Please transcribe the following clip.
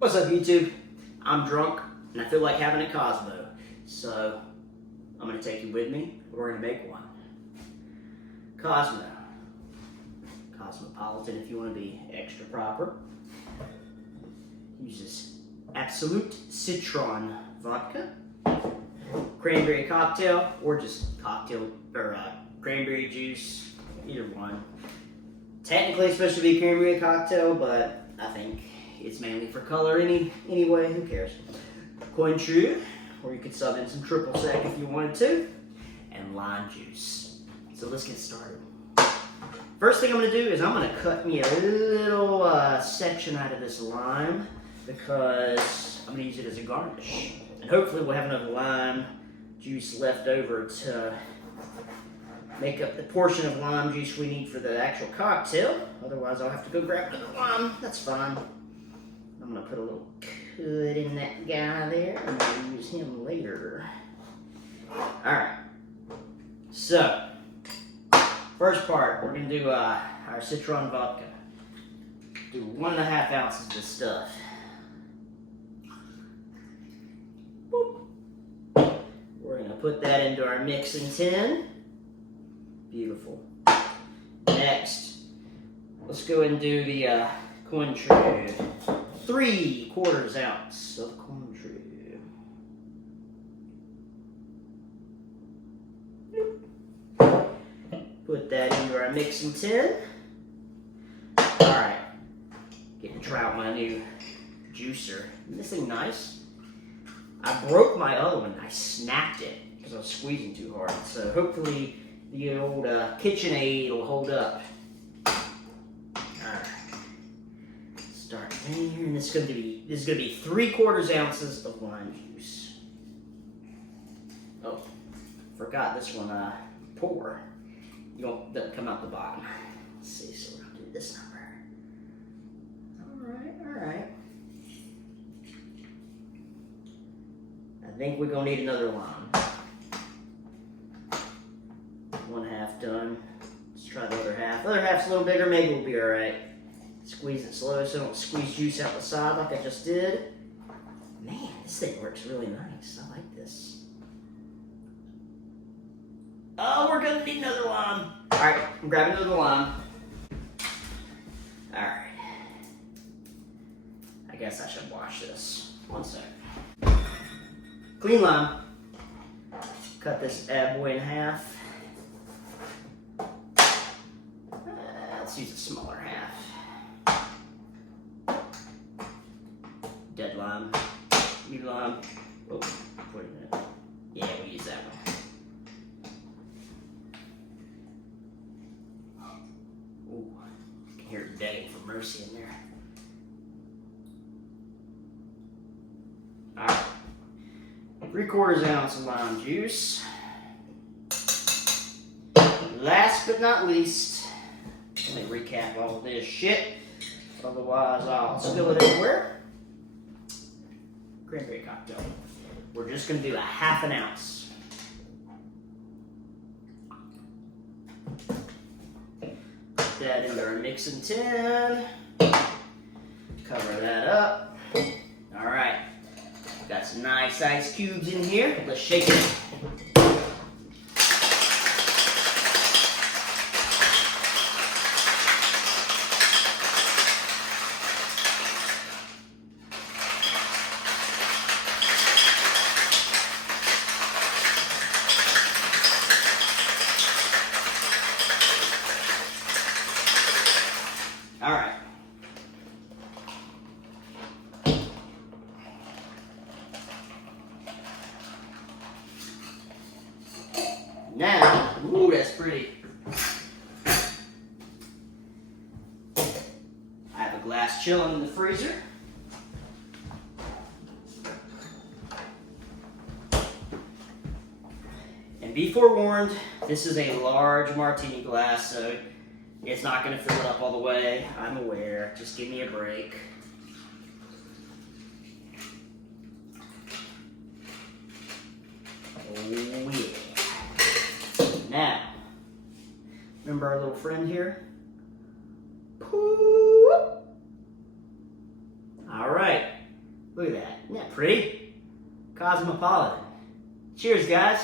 What's up, YouTube? I'm drunk and I feel like having a Cosmo, so I'm going to take you with me. We're going to make one. Cosmo. Cosmopolitan if you want to be extra proper. Uses Absolute Citron vodka, cranberry cocktail, or just cocktail or cranberry juice, either one. Technically it's supposed to be cranberry cocktail, but I think it's mainly for color anyway, who cares? Cointreau, or you could sub in some triple sec if you wanted to, and lime juice. So let's get started. First thing I'm gonna do is I'm gonna cut me a little section out of this lime because I'm gonna use it as a garnish. And hopefully we'll have enough lime juice left over to make up the portion of lime juice we need for the actual cocktail. Otherwise I'll have to go grab another lime, that's fine. I'm gonna put a little cut in that guy there and we'll use him later. Alright, so first part, we're gonna do our Citron vodka. Do 1.5 ounces of this stuff. Boop. We're gonna put that into our mixing tin. Beautiful. Next, let's go and do the Cointreau. 3/4 ounce of Cointreau. Put that into our mixing tin. Alright, getting to try out my new juicer. Isn't this thing nice? I broke my other one. I snapped it because I was squeezing too hard. So hopefully the old KitchenAid will hold up. Alright. Start there, and this is gonna be 3/4 ounces of lime juice. Oh, forgot this one. Pour. Doesn't come out the bottom. Let's see. So we're gonna do this number. All right. I think we're gonna need another lime. 1/2 done. Let's try the other half. The other half's a little bigger. Maybe we'll be all right. Squeeze it slow so I don't squeeze juice out the side like I just did. Man, this thing works really nice. I like this. Oh, we're gonna need another lime. All right, I'm grabbing another lime. All right. I guess I should wash this. One sec. Clean lime. Cut this bad boy in half. Let's use a smaller half. Dead lime, new lime. Oh, put it in. Yeah, we use that one. Ooh, I can hear it begging for mercy in there. Alright. 3/4 ounce of lime juice. Last but not least, let me recap all of this shit. Otherwise, I'll spill it everywhere. Cranberry cocktail. We're just going to do 1/2 ounce. Put that into our mixing tin. Cover that up. All right. Got some nice ice cubes in here. Let's shake it. All right. Now, ooh, that's pretty. I have a glass chilling in the freezer. And be forewarned, this is a large martini glass, so it's not going to fill it up all the way. I'm aware. Just give me a break. Oh, yeah. Now, remember our little friend here? All right. Look at that. Isn't that pretty? Cosmopolitan. Cheers, guys.